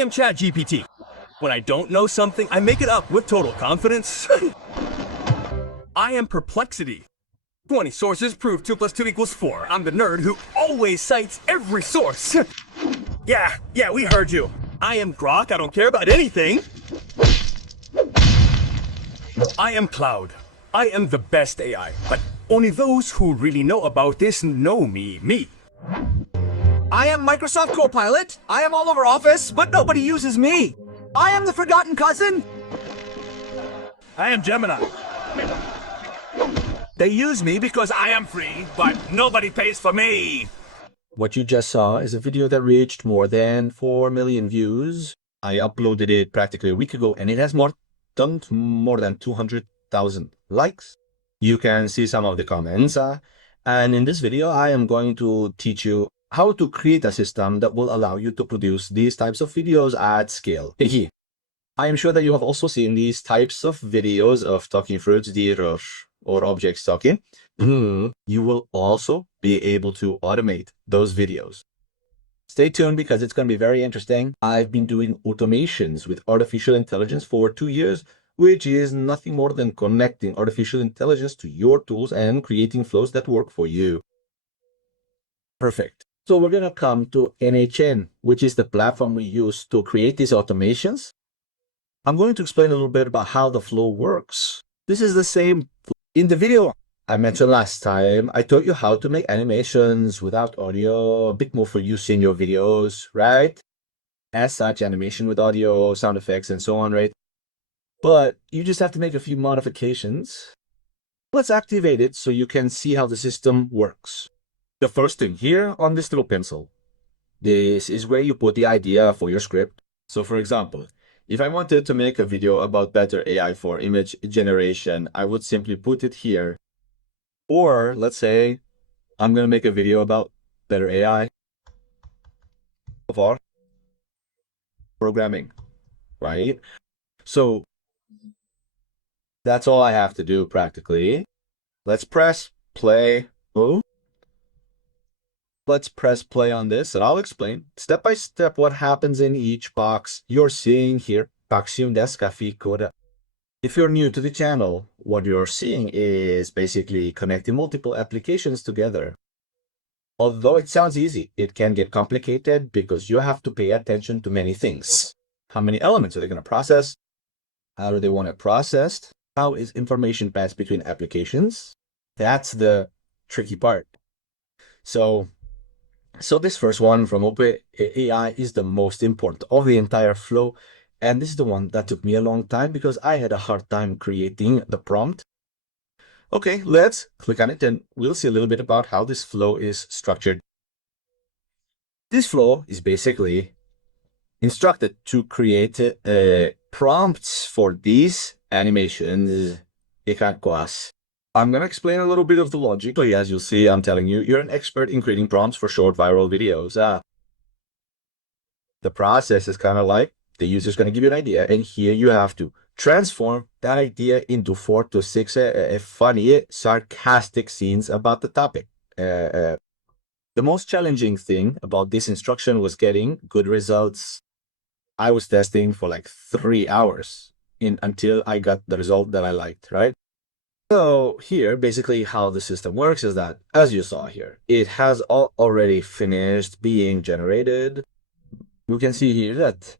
am ChatGPT. When I don't know something, I make it up with total confidence. I am Perplexity. 20 sources prove 2 plus 2 equals 4. I'm the nerd who always cites every source. Yeah, we heard you. I am Grok. I don't care about anything. I am Cloud. I am the best AI, but only those who really know about this know me. I am Microsoft Copilot. I am all over Office, but nobody uses me. I am the forgotten cousin. I am Gemini. They use me because I am free, but nobody pays for me. What you just saw is a video that reached more than 4 million views. I uploaded it practically a week ago, and it has more than 200,000 likes. You can see some of the comments. And in this video, I am going to teach you how to create a system that will allow you to produce these types of videos at scale. I am sure that you have also seen these types of videos of talking fruits, deer, or objects talking. You will also be able to automate those videos. Stay tuned because it's going to be very interesting. I've been doing automations with artificial intelligence for 2 years, which is nothing more than connecting artificial intelligence to your tools and creating flows that work for you. Perfect. So we're going to come to N8N, which is the platform we use to create these automations. I'm going to explain a little bit about how the flow works. This is the same. In the video I mentioned last time, I taught you how to make animations without audio, a bit more for use in your videos, right? As such, animation with audio, sound effects, and so on, right? But you just have to make a few modifications. Let's activate it so you can see how the system works. The first thing here on this little pencil, this is where you put the idea for your script. So for example, if I wanted to make a video about better AI for image generation, I would simply put it here. Or let's say I'm going to make a video about better AI for programming, right? So that's all I have to do practically. Let's press play. Oh. Let's press play on this and I'll explain step by step what happens in each box you're seeing here. If you're new to the channel, what you're seeing is basically connecting multiple applications together. Although it sounds easy, it can get complicated because you have to pay attention to many things. How many elements are they going to process? How do they want it processed? How is information passed between applications? That's the tricky part. So this first one from OpenAI is the most important of the entire flow. And this is the one that took me a long time because I had a hard time creating the prompt. Okay, let's click on it and we'll see a little bit about how this flow is structured. This flow is basically instructed to create prompts for these animations. I'm going to explain a little bit of the logic. So as you'll see, I'm telling you, you're an expert in creating prompts for short viral videos. The process is kind of like the user's going to give you an idea, and here you have to transform that idea into 4 to 6 funny, sarcastic scenes about the topic. The most challenging thing about this instruction was getting good results. I was testing for like 3 hours until I got the result that I liked, right? So here, basically how the system works is that, as you saw here, it has already finished being generated. You can see here that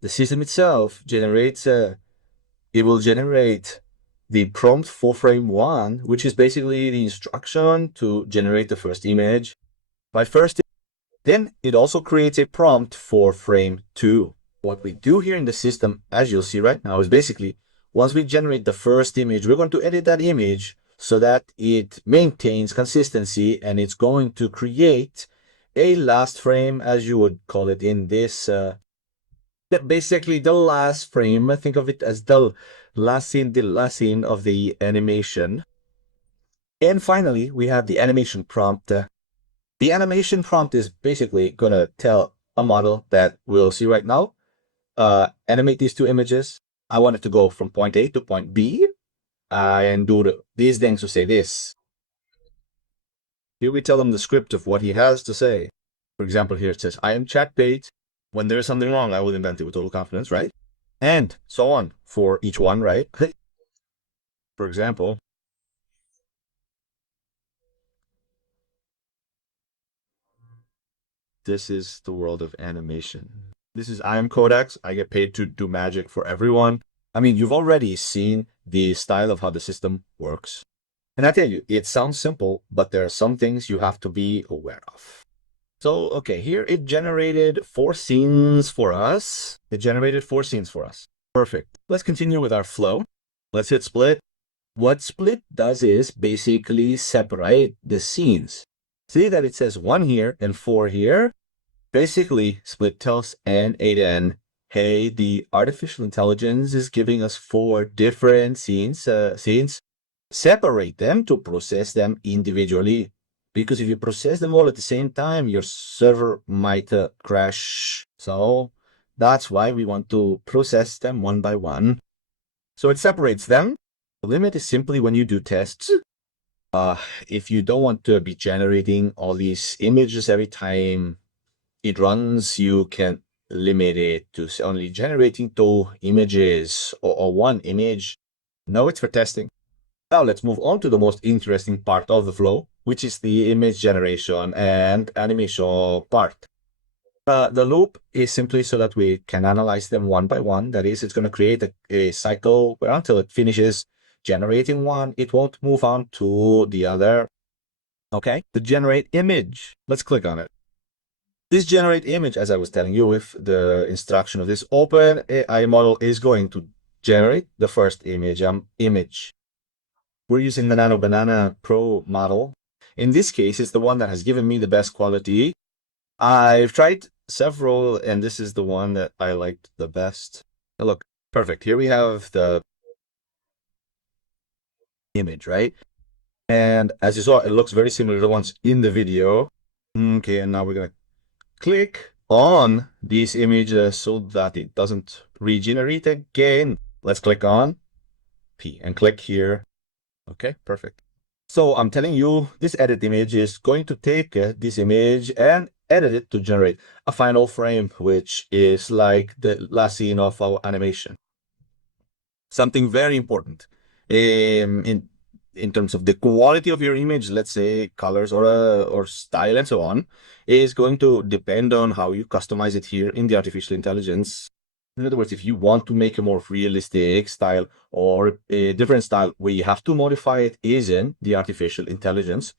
the system itself generates, it will generate the prompt for frame 1, which is basically the instruction to generate the first image. Then it also creates a prompt for frame 2. What we do here in the system, as you'll see right now, is basically once we generate the first image, we're going to edit that image so that it maintains consistency, and it's going to create a last frame, as you would call it in this, basically the last frame. Think of it as the last scene of the animation. And finally, we have the animation prompt. The animation prompt is basically going to tell a model that we'll see right now, animate these 2 images. I want it to go from point A to point B and do these things to say this. Here we tell them the script of what he has to say. For example, here it says, I am chat page. When there's something wrong, I will invent it with total confidence, right? And so on for each one, right? For example, this is the world of animation. This is I am Codex. I get paid to do magic for everyone. I mean, you've already seen the style of how the system works. And I tell you, it sounds simple, but there are some things you have to be aware of. So, okay, here it generated 4 scenes for us. Perfect. Let's continue with our flow. Let's hit split. What split does is basically separate the scenes. See that it says 1 here and 4 here? Basically, split tells N8N, hey, the artificial intelligence is giving us 4 different scenes. Separate them to process them individually. Because if you process them all at the same time, your server might crash. So that's why we want to process them one by one. So it separates them. The limit is simply when you do tests. If you don't want to be generating all these images every time it runs, you can limit it to only generating 2 images or 1 image. No, it's for testing. Now let's move on to the most interesting part of the flow, which is the image generation and animation part. The loop is simply so that we can analyze them one by one. That is, it's going to create a cycle where until it finishes generating one, it won't move on to the other. Okay, the generate image. Let's click on it. This generate image, as I was telling you, with the instruction of this open AI model, is going to generate the first image. We're using the Nano Banana Pro model. In this case, it's the one that has given me the best quality. I've tried several, and this is the one that I liked the best. Now look, perfect. Here we have the image, right? And as you saw, it looks very similar to the ones in the video. Okay, and now we're going to click on this image so that it doesn't regenerate again. Let's click on P and click here. Okay, perfect. So I'm telling you, this edit image is going to take this image and edit it to generate a final frame, which is like the last scene of our animation. Something very important in terms of the quality of your image, let's say colors or style and so on, is going to depend on how you customize it here in the artificial intelligence. In other words, if you want to make a more realistic style or a different style where you have to modify it is in the artificial intelligence.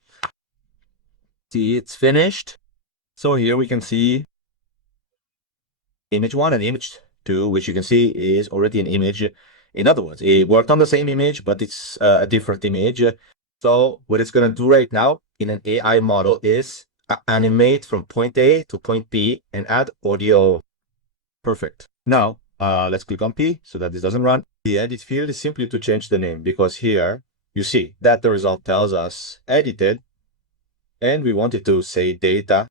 See, it's finished. So here we can see image 1 and image 2, which you can see is already an image. In other words, it worked on the same image, but it's a different image. So what it's going to do right now in an AI model is animate from point A to point B and add audio. Perfect. Now, let's click on P so that this doesn't run. The edit field is simply to change the name because here you see that the result tells us edited and we want it to say data.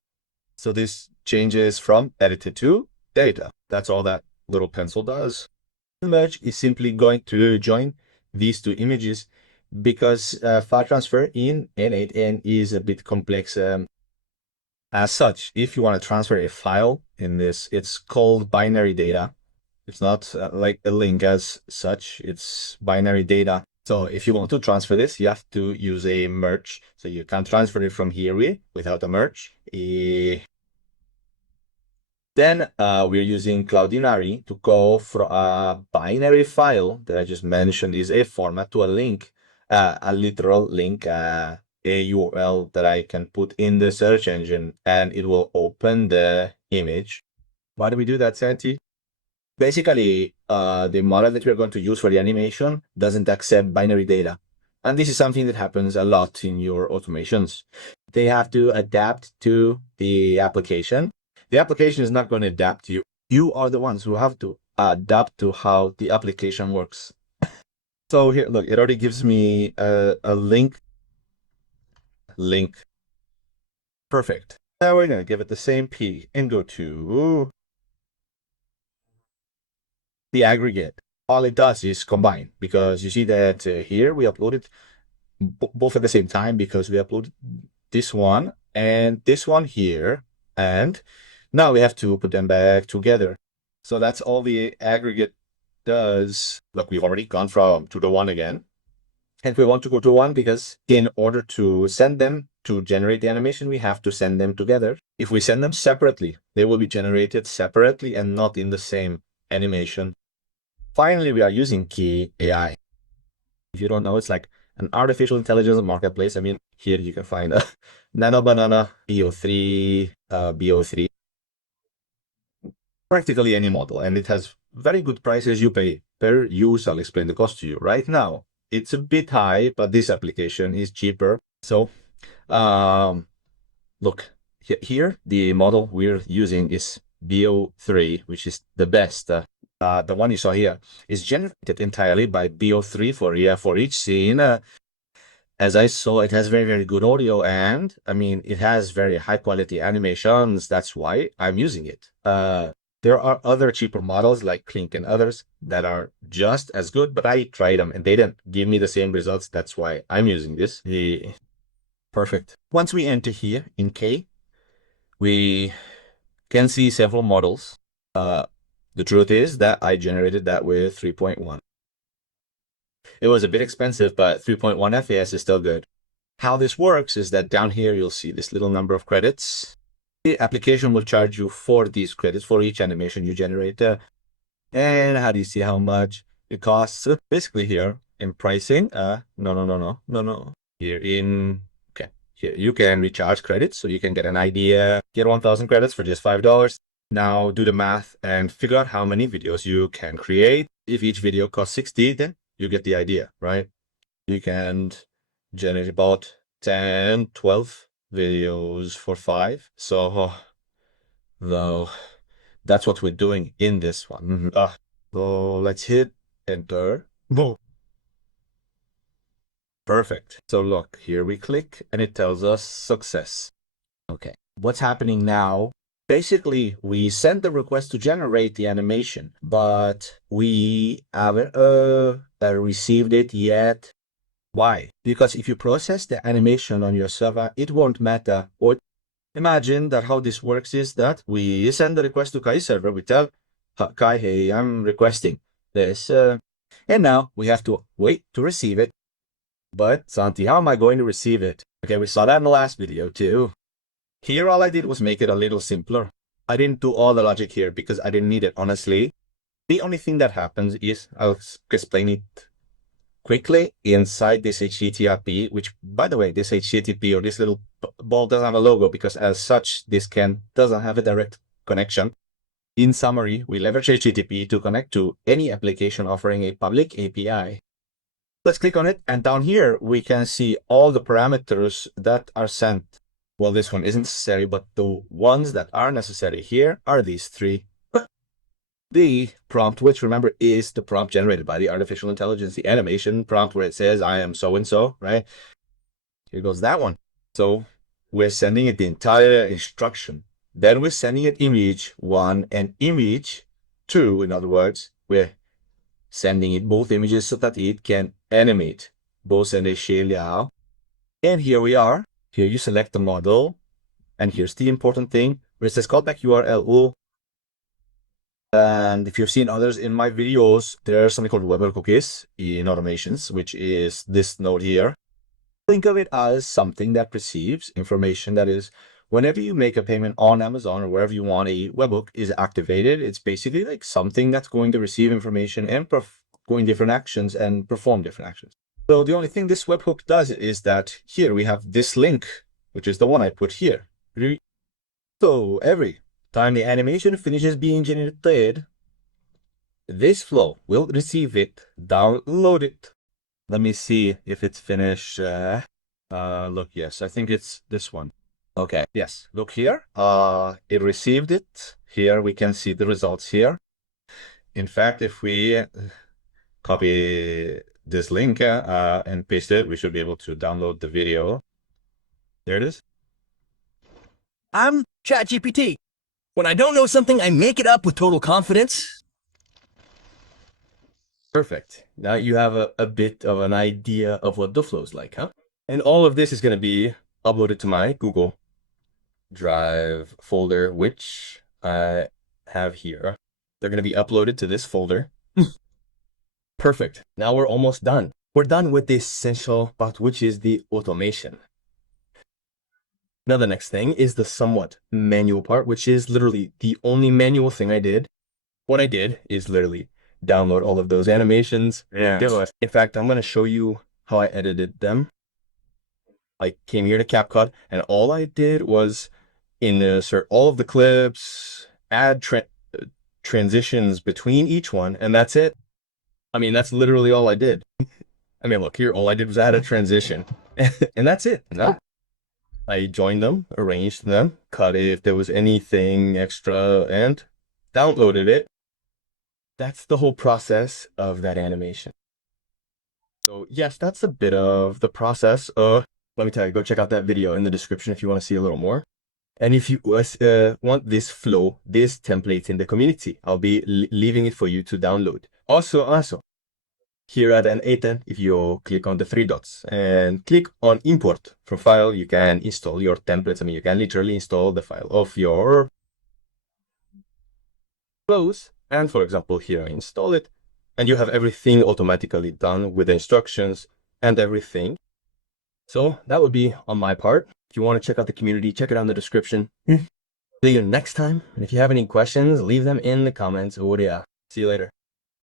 So this changes from edited to data. That's all that little pencil does. The merge is simply going to join these 2 images because file transfer in N8N is a bit complex. As such, if you want to transfer a file in this, it's called binary data. It's not like a link as such, it's binary data. So if you want to transfer this, you have to use a merge. So you can transfer it from here without a merge. Then we're using Cloudinary to go from a binary file that I just mentioned is a format to a link, a literal link, a URL that I can put in the search engine and it will open the image. Why do we do that, Santi? Basically, the model that we're going to use for the animation doesn't accept binary data. And this is something that happens a lot in your automations. They have to adapt to the application. The application is not going to adapt to you. You are the ones who have to adapt to how the application works. So here, look, it already gives me a link. Perfect. Now we're going to give it the same P and go to the aggregate. All it does is combine because you see that here we uploaded both at the same time because we uploaded this one and this one here. And Now we have to put them back together. So that's all the aggregate does. Look, we've already gone from 2 to 1 again. And we want to go to 1 because in order to send them to generate the animation, we have to send them together. If we send them separately, they will be generated separately and not in the same animation. Finally, we are using Key AI. If you don't know, it's like an artificial intelligence marketplace. I mean, here you can find a Nano Banana, BO3, BO3, practically any model, and it has very good prices you pay per use. I'll explain the cost to you right now. It's a bit high, but this application is cheaper. So, look, here the model we're using is BO3, which is the best. The one you saw here is generated entirely by BO3 for each scene. As I saw, it has very, very good audio, and I mean, it has very high quality animations. That's why I'm using it. There are other cheaper models like Clink and others that are just as good, but I tried them and they didn't give me the same results. That's why I'm using this. Perfect. Once we enter here in K, we can see several models. The truth is that I generated that with 3.1. It was a bit expensive, but 3.1 FPS is still good. How this works is that down here, you'll see this little number of credits. The application will charge you for these credits for each animation you generate. And how do you see how much it costs? Basically here in pricing, no. Here you can recharge credits, so you can get an idea, get 1,000 credits for just $5. Now do the math and figure out how many videos you can create. If each video costs 60, then you get the idea, right? You can generate about 10, 12 videos for 5. So, though, that's what we're doing in this one. So let's hit enter. Boom. Perfect. So look, here we click and it tells us success. Okay, what's happening now? Basically, we send the request to generate the animation, but we haven't received it yet. Why? Because if you process the animation on your server, it won't matter. Or imagine that how this works is that we send the request to Kai's server. We tell Kai, hey, I'm requesting this. And now we have to wait to receive it. But Santi, how am I going to receive it? Okay, we saw that in the last video too. Here, all I did was make it a little simpler. I didn't do all the logic here because I didn't need it, honestly. The only thing that happens is, I'll explain it quickly, inside this HTTP, which, by the way, this HTTP or this little ball doesn't have a logo because as such, this doesn't have a direct connection. In summary, we leverage HTTP to connect to any application offering a public API. Let's click on it, and down here, we can see all the parameters that are sent. Well, this one isn't necessary, but the ones that are necessary here are these 3. The prompt, which remember is the prompt generated by the artificial intelligence, the animation prompt where it says, I am so-and-so, right? Here goes that one. So we're sending it the entire instruction. Then we're sending it image 1 and image 2. In other words, we're sending it both images so that it can animate both in the Liao. And here we are. Here you select the model. And here's the important thing where it says callback URL. And if you've seen others in my videos, there's something called Weber cookies in automations, which is this node here. Think of it as something that receives information. That is, whenever you make a payment on Amazon or wherever you want, a webhook is activated. It's basically like something that's going to receive information and going different actions and perform different actions. So the only thing this webhook does is that here we have this link, which is the one I put here. So every time the animation finishes being generated, this flow will receive it, download it. Let me see if it's finished. Look, yes, I think it's this one. Okay, yes, look here. It received it. Here we can see the results here. In fact, if we copy this link and paste it, we should be able to download the video. There it is. I'm ChatGPT. When I don't know something, I make it up with total confidence. Perfect. Now you have a bit of an idea of what the flow is like, huh? And all of this is going to be uploaded to my Google Drive folder, which I have here, they're going to be uploaded to this folder. Perfect. Now we're almost done. We're done with the essential part, which is the automation. Now the next thing is the somewhat manual part, which is literally the only manual thing I did. What I did is literally download all of those animations. Yeah. In fact, I'm going to show you how I edited them. I came here to CapCut, and all I did was insert all of the clips, add transitions between each one, and that's it. I mean, that's literally all I did. I mean, look here, all I did was add a transition, and that's it. No. I joined them, arranged them, cut it if there was anything extra, and downloaded it. That's the whole process of that animation. So yes, that's a bit of the process. Let me tell you, go check out that video in the description if you want to see a little more. And if you want this flow, this template in the community, I'll be leaving it for you to download. Also, here at N8N, if you click on the three dots and click on import from file, you can install your templates. I mean, you can literally install the file of your flows. And for example, here I install it, and you have everything automatically done with the instructions and everything. So that would be on my part. If you want to check out the community, check it out in the description. See you next time. And if you have any questions, leave them in the comments. Oh yeah. See you later.